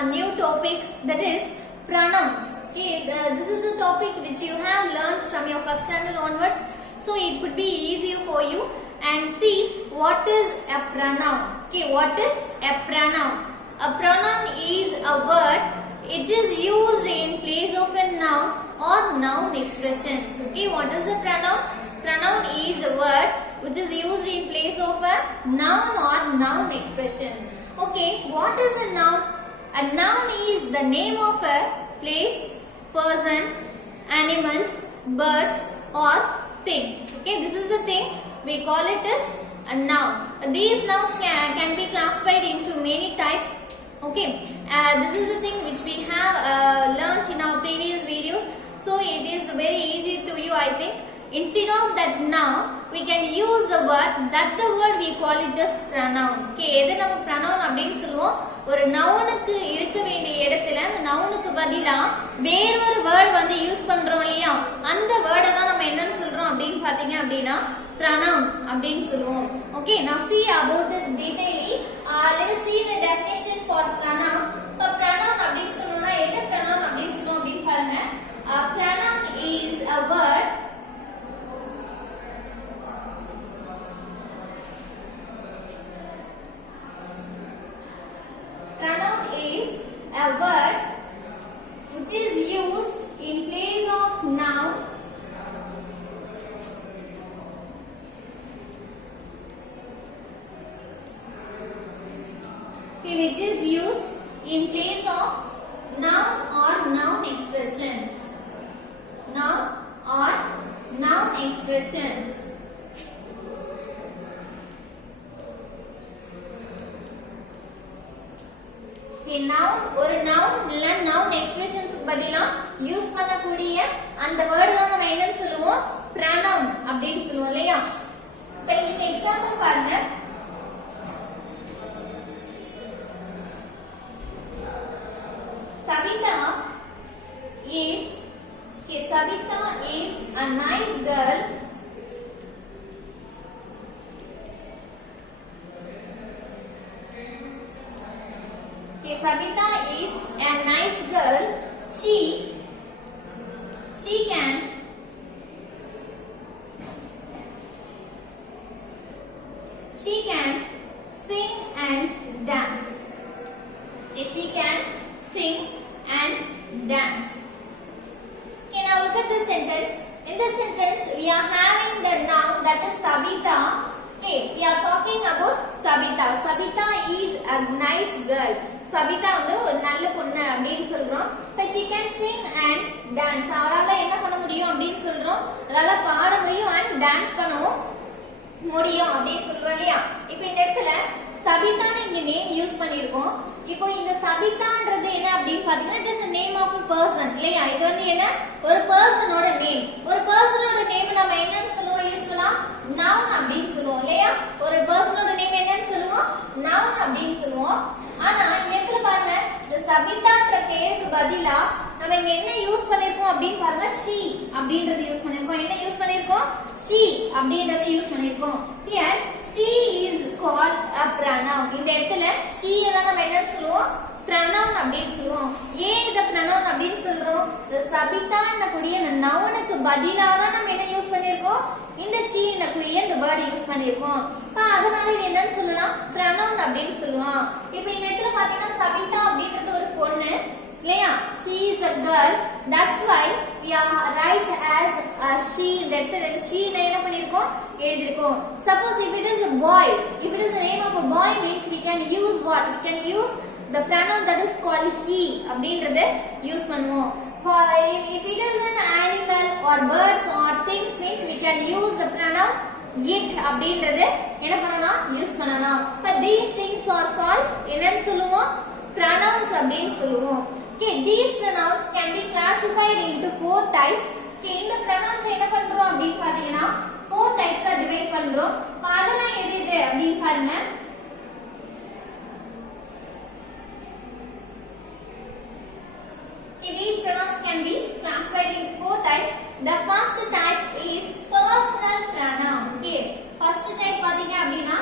a new topic, that is pronouns. Okay, this is a topic which you have learned from your first standard onwards, so it could be easier for you. And see what is a pronoun. Okay, what is a pronoun? A pronoun is a word. It is used in place of a noun or noun expressions. Okay, what is a pronoun? Pronoun is a word which is used in place of a noun or noun expressions. Okay, what is a noun? A noun is the name of a place, person, animals, birds or things. Okay, this is the thing we call it as a noun. These nouns can be classified into many types. Okay, this is the thing which we have learned in our previous videos, so it is very easy to you, I think. Instead of that noun, we can use the word, that the word we call it as pronoun. Okay, எது நம்ம pronoun அப்படினு சொல்லுவோம். ஒரு நவுனுக்கு இருக்க வேண்டிய இடத்துல அந்த நவுனுக்கு பதிலா வேற ஒரு வேர்ட் வந்து யூஸ் பண்றோம் இல்லையா, அந்த வேர்டை தான் நம்ம என்னன்னு சொல்றோம் அப்படினு பாத்தீங்க அப்படினா pronoun அப்படினு சொல்லுவோம். Okay, now see about it detailedly. Let us see the definition for pronoun. Pronoun அப்படினு சொன்னா எது pronoun அப்படினு சொல்லுவோம் அப்படினு பாருங்க. Pronoun is a word which is used in place of noun which is used in place of noun or noun expressions. Noun or noun expressions. Noun ஒரு noun இல்ல noun expressions பதிலா யூஸ் பண்ணக்கூடிய அந்த வேர்ட் தான் நம்ம என்னன்னு சொல்லுவோம், pronoun அப்படினு சொல்லுவோம் இல்லையா. இப்போ இதுக்கு எக்ஸாம்பிள் பாருங்க. Savita is a nice girl. Savita is a nice girl. She can sing and dance. She can sing and dance. Okay, now look at this sentence. In this sentence, we are having the noun that is Savita. Okay, we are talking about Savita. Savita is a nice girl. Savita வந்து ஒரு நல்ல பொண்ணு அப்படினு சொல்றோம். But she can sing and dance. அவளால என்ன பண்ண முடியும் அப்படினு சொல்றோம். அவளால பாட முடியும் and dance பண்ணவும் முடியும் அப்படினு சொல்றோம் இல்லையா. இப்போ இந்த இடத்துல சபிதான்னு இங்க நேம் யூஸ் பண்ணிருக்கோம். இப்போ இந்த சபிதான்றது என்ன அப்படினு பாத்தீங்கன்னா it is the name of a person இல்லையா. இது வந்து என்ன, ஒரு பர்சனோட நேம். ஒரு பர்சனோட நேம் நம்ம என்னன்னு சொல்லுவோம் யூசுவலா, noun அப்படினு சொல்லுவோம் இல்லையா. ஒரு பர்சனோட நேம் என்னன்னு சொல்லுவோம், noun அப்படினு சொல்லுவோம். ஆனா இந்த இடத்துல பாருங்க, இந்த சபிதான்ற பேருக்கு பதிலா நம்ம இங்க என்ன யூஸ் பண்ணிருக்கோம் அப்படினு பாருங்க, she அப்படின்றது யூஸ் பண்ணிருக்கோம். என்ன யூஸ் பண்ணிருக்கோம், she அப்படின்றது யூஸ் பண்ணிருக்கோம். Here she is called a pronoun. இந்த இடத்துல she தான் நம்ம என்ன சொல்லுவோம், pronoun அப்படினு சொல்லுவோம். ஏன் இத pronoun அப்படினு சொல்றோம், இந்த சபிதான்ற கூடிய அந்த நவுனுக்கு பதிலா தான் நம்ம என்ன யூஸ் பண்ணிருக்கோம், இந்த she ன கூடிய இந்த வேர்ட் யூஸ் பண்ணிருக்கோம். அதனால இது என்னன்னு சொல்லலாம், pronoun அப்படினு சொல்லுவோம். இப்போ இந்த இடத்துல பாத்தீங்கன்னா சபிதா அப்படின்றது ஒரு பொண்ணு இல்லையா, she is a girl. That's why we are write as a she. இந்த இடத்துல she ன என்ன பண்ணிருக்கோம், எழுதிருக்கோம். Suppose if it is a boy, if it is the name of a boy means we can use what, we can use the pronoun that is called he அப்படின்றத யூஸ் பண்ணுவோம். If it is an animal or birds or things means we can use the pronoun it அப்படின்றத என்ன பண்ணலாம், யூஸ் பண்ணலாம். But these things are called என்னன்னு சொல்லுவோம், pronouns அப்படினு சொல்லுவோம். Okay, these pronouns can be classified into 4 types. Okay, இந்த pronouns என்ன பண்றோம் அப்படினு பாத்தீங்கன்னா 4 types ஆ டிவைட் பண்றோம். அதெல்லாம் எது அப்படினு பாருங்க. These pronouns can be classified into 4 types. The first type is personal pronoun. Okay, first type பாத்தீங்க அப்படினா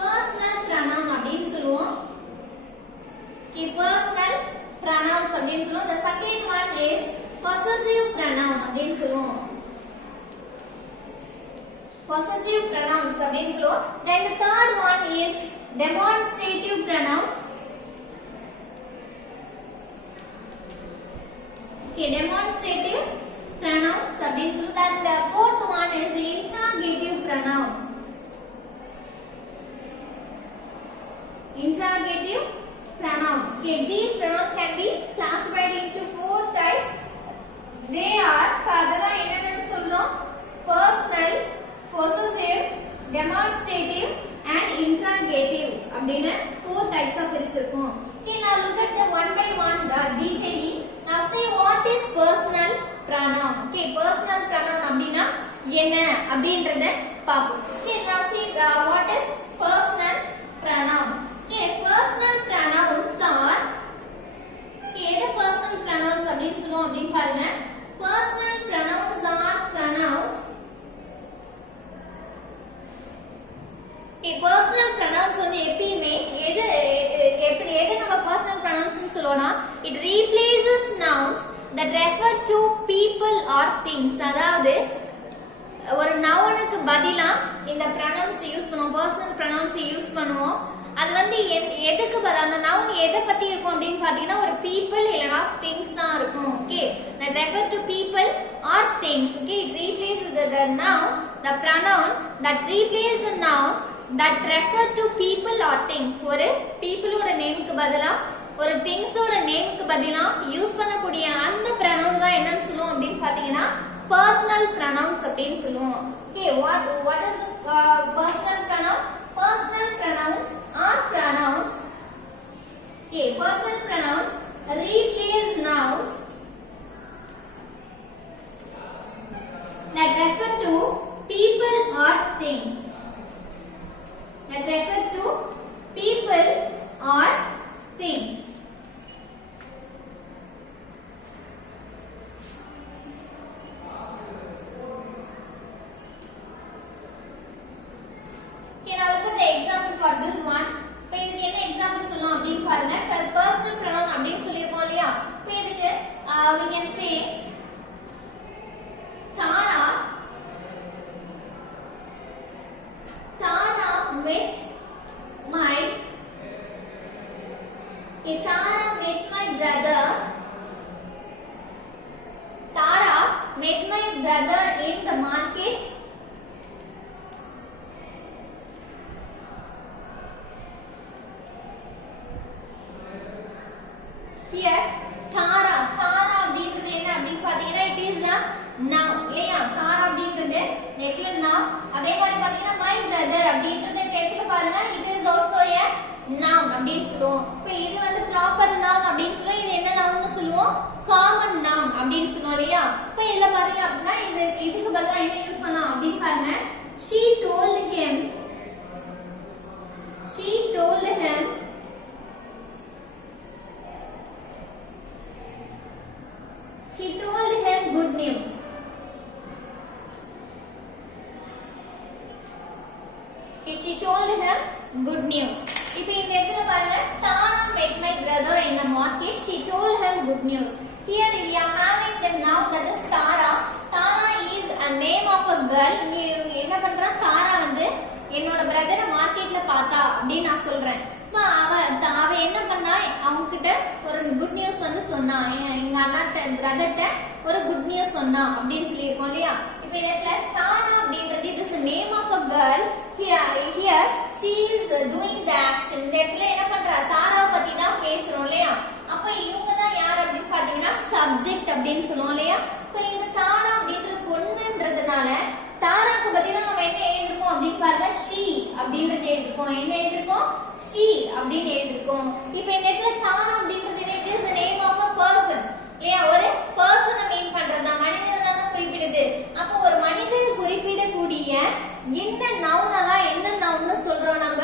personal pronoun அப்படினு சொல்லுவோம். Okay, personal is demonstrative pronouns. Okay, demonstrative pronouns அப்படின்னு சொல்லிட்டு the fourth one is interrogative pronoun. Interrogative pronoun. Okay, these pronouns can be classified into four types. They are அததான் என்னன்னு சொல்றோம் personal, possessive, demonstrative and interrogative அப்படின four types of பிரிச்சிருக்கோம். Okay, now look at the one by one detailing. Now say what is personal pronoun. Okay, personal pronoun அப்படினா என்ன அப்படின்றத பாப்போம். Okay, now see what is personal pronoun. Okay, personal pronouns are எது personal pronouns அப்படினு சொல்லுவோம் அப்படினு பாருங்க. Personal pronouns are pronouns. Okay, personal pronouns வந்து எப்பயுமே எது நம்ம personal pronouns னு சொல்லுவோம்னா it replaces nouns that refer to people or things. அதாவது ஒரு நவுனுக்கு பதிலா இந்த pronouns யூஸ் பண்ணுவோம், personal pronouns யூஸ் பண்ணுவோம். அது வந்து எதுக்கு அந்த நவுன் எதை பத்தி இருக்கும் அப்படினு பாத்தீங்கன்னா ஒரு people இல்லனா things தான் இருக்கும். Okay, that refer to people or things. Okay, it replaces the noun, the pronoun that replaces the noun that refer to people or things. ஒரு people ஓட நேமுக்கு பதிலா ஒரு things ஓட நேமுக்கு பதிலா யூஸ் பண்ணக்கூடிய அந்த pronoun தான் என்னன்னு சொல்லுவோம் அப்படினு பாத்தீங்கன்னா personal pronouns அப்படினு சொல்லுவோம். Okay, what is the personal pronoun? Personal pronouns are pronouns. Okay, personal pronouns replace nouns that refer to people or things. That refer to people or things. Okay, now look at the example for this one. இப்போ இதுக்கு என்ன எக்ஸாம்பிள் சொல்லலாம் அப்படினு பாருங்க. personal pronoun அப்படினு சொல்லிருக்கோம் இல்லையா? இப்போ இதுக்கு we can say Tara met my Tara met my brother. Tara met my brother in the market. Here Tara அப்படிங்கிறது என்ன அப்படினு பாத்தீங்கன்னா it is a noun இல்லையா? Tara அப்படிங்கிறது நெட்ல noun. அதே மாதிரி பாத்தீங்கன்னா my brother அப்படிங்கிறது இந்த இடத்துல பாருங்க it is also a noun அப்படினு சொல்லுவோம். இப்போ இது வந்து proper noun அப்படினு சொல்லுவோம். இது என்ன noun சொல்லுவோம்? common noun அப்படினு சொல்லுவோம் இல்லையா? இப்போ இதல பாத்தீங்க அப்படினா இதுக்கு பதிலா என்ன யூஸ் பண்ணலாம் அப்படினு பாருங்க. She told him good news. Okay, she told him good news. இப்போ இந்த இடத்துல பாருங்க Tara met my brother in the market. She told him good news. Here we are having the noun that is Tara. Tara is a name of a girl. இங்க என்ன பண்றா? Tara வந்து என்னோட பிரதரை மார்க்கெட்ல பார்த்தா அப்படி நான் சொல்றேன். அவ என்ன பண்ணா? அவங்க கிட்ட ஒரு குட் நியூஸ் வந்து சொன்னா. எங்க அண்ணாட்ட பிரதர்ட்ட ஒரு குட் நியூஸ் சொன்னா அப்படின்னு சொல்லியிருக்கோம் இல்லையா? இப்போ இந்த இடத்துல Tara அப்படின்றது it is a name of a girl. Here she is doing the action. இந்த இடத்துல என்ன பண்றா? தாராவை பத்தி தான் பேசுறோம் இல்லையா? அப்ப இவங்க தான் யார் அப்படின்னு பாத்தீங்கன்னா சப்ஜெக்ட் அப்படின்னு சொல்லுவோம் இல்லையா? இப்போ இந்த தாரா அப்படின்றது பொண்ணுன்றதுனால தாராக்கு பதிலா நம்ம என்ன எழுதிருக்கோம் அப்படின்னு பாருங்க she அப்படின்றது எழுதிருக்கோம். என்ன எழுதிருக்கோம்? she அப்படின்னு எழுதிருக்கோம். இப்போ இந்த இடத்துல தாரா அப்படின்றது it is the name of a person. இல்லையா? ஒரு பர்சனை மீன் பண்றது தான், மனிதனை தானே குறிப்பிடுது. அப்போ ஒரு மனிதனை குறிப்பிடக்கூடிய இந்த நவுனை தான் என்ன நவுன்னு சொல்றோம்? நம்ம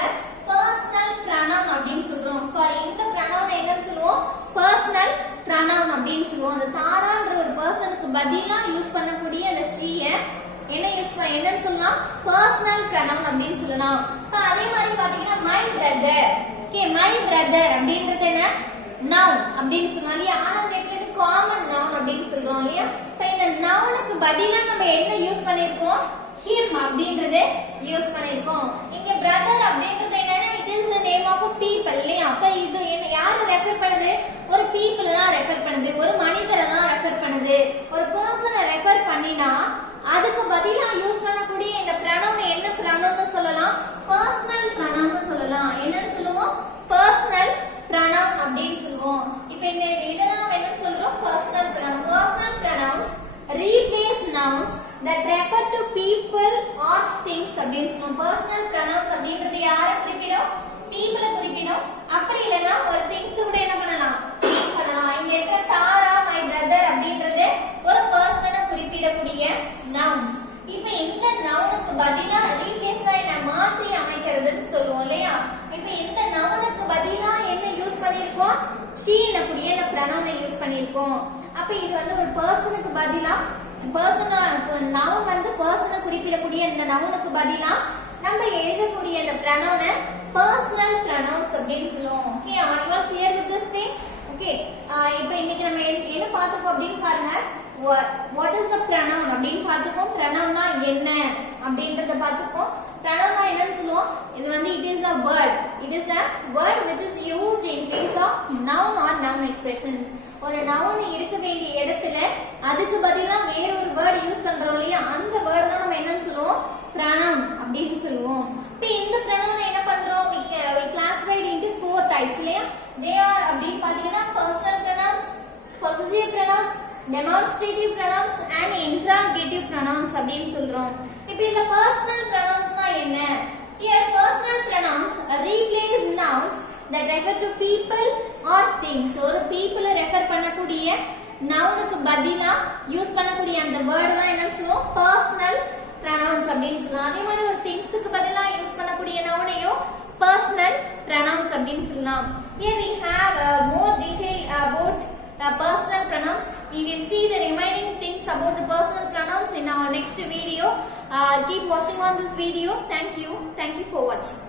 personal pronoun அப்படின்னு சொல்றோம். சாரி, இந்த pronoun என்னன்னு சொல்லுவோம்? personal pronoun அப்படின்னு சொல்லுவோம். அந்த தாரான்ற ஒரு பர்சனுக்கு பதிலா யூஸ் பண்ணக்கூடிய அந்த she என்னன்னு சொல்லலாம்? personal pronoun அப்படின்னு சொல்லலாம். அதே மாதிரி பாத்தீங்கன்னா my brother. Okay, my brother அப்படின்றது என்ன? noun அப்படின்னு சொல்லலாம் இல்லையா? ஆனா இந்த இடத்துல இது common noun அப்படின்னு சொல்றோம் இல்லையா? இப்போ இந்த நவுனுக்கு பதிலா நம்ம என்ன யூஸ் பண்ணிருக்கோம்? him அப்படின்றதை யூஸ் பண்ணிருக்கோம். இங்க brother அப்படின்றது என்னன்னா it பதிலா யூஸ் பண்ணக்கூடிய இந்த pronoun என்ன pronoun சொல்லலாம்? personal pronoun சொல்லலாம். என்னன்னு சொல்லுவோம்? personal pronoun அப்படினு சொல்லுவோம். இப்போ இந்த இதெல்லாம் நம்ம என்ன சொல்றோம்? personal pronoun. personal pronouns replace nouns that refer to people or things அப்படினு சொல்லுவோம். personal pronouns அப்படின்றது யாரை குறிப்பிடும்? people குறிப்பிடும். அப்படி இல்லனா ஒரு things கூட என்ன பண்ணலாம்? பண்ணலாம். இங்க இருக்க தாரா my brother அப்படின்றது ஒரு பர்சனை குறிப்பிடக்கூடிய nouns. இப்போ இந்த நவுனுக்கு பதிலா ரீப்ளேஸ்னா என்ன மாற்றி அமைக்கிறதுன்னு சொல்லுவோம் இல்லையா? இப்போ இந்த நவுனுக்கு பதிலா என்ன யூஸ் பண்ணிருக்கோம்? she என்னக்கூடிய இந்த pronoun யூஸ் பண்ணிருக்கோம். அப்ப இது வந்து ஒரு பர்சனுக்கு பதிலா பர்சனா நவுன் வந்து பர்சனை குறிப்பிடக்கூடிய இந்த நவுனுக்கு பதிலா நம்ம எழுதக்கூடிய இந்த pronoun personal pronouns அப்படினு சொல்லுவோம். Okay, are you all clear with this thing? Okay, இப்போ இன்னைக்கு நம்ம என்ன பார்த்துப்போம் அப்படினு பாருங்க. what is a pronoun அப்படினு பார்த்துப்போம். pronounனா என்ன அப்படின்றத பார்த்துப்போம். pronounனா என்னன்னு சொல்லுவோம்? இது வந்து it is a word. it is a word which is used in place of noun or noun expressions. ஒரு noun இருக்க வேண்டிய இடத்துல அதுக்கு பதிலா வேற ஒரு வேர்ட் யூஸ் பண்றோம் இல்லையா? அந்த வேர்ட் தான் நம்ம என்னன்னு சொல்லுவோம்? pronoun அப்படினு சொல்லுவோம். இப்போ இந்த pronoun என்ன பண்றோம்? we classified into 4 types இல்லையா? they are அப்படினு பாத்தீங்கன்னா personal pronouns, possessive pronouns, demonstrative pronouns and interrogative pronouns அப்படினு சொல்றோம். இப்போ இந்த personal pronounsனா என்ன? here personal pronouns replace nouns that refer to people or things. ஒரு people ரெஃபர் பண்ணக்கூடிய நவுனுக்கு பதிலா யூஸ் பண்ணக்கூடிய அந்த வேர்ட் தான் என்னன்னு சொல்லுவோம்? personal pronouns அப்படினு சொல்லலாம். அதே மாதிரி ஒரு thingsக்கு பதிலா யூஸ் பண்ணக்கூடிய நவுனையும் personal pronouns அப்படினு சொல்லலாம். here we have more detail about personal pronouns. We will see the remaining things about the personal pronouns in our next video. Keep watching on this video. Thank you for watching.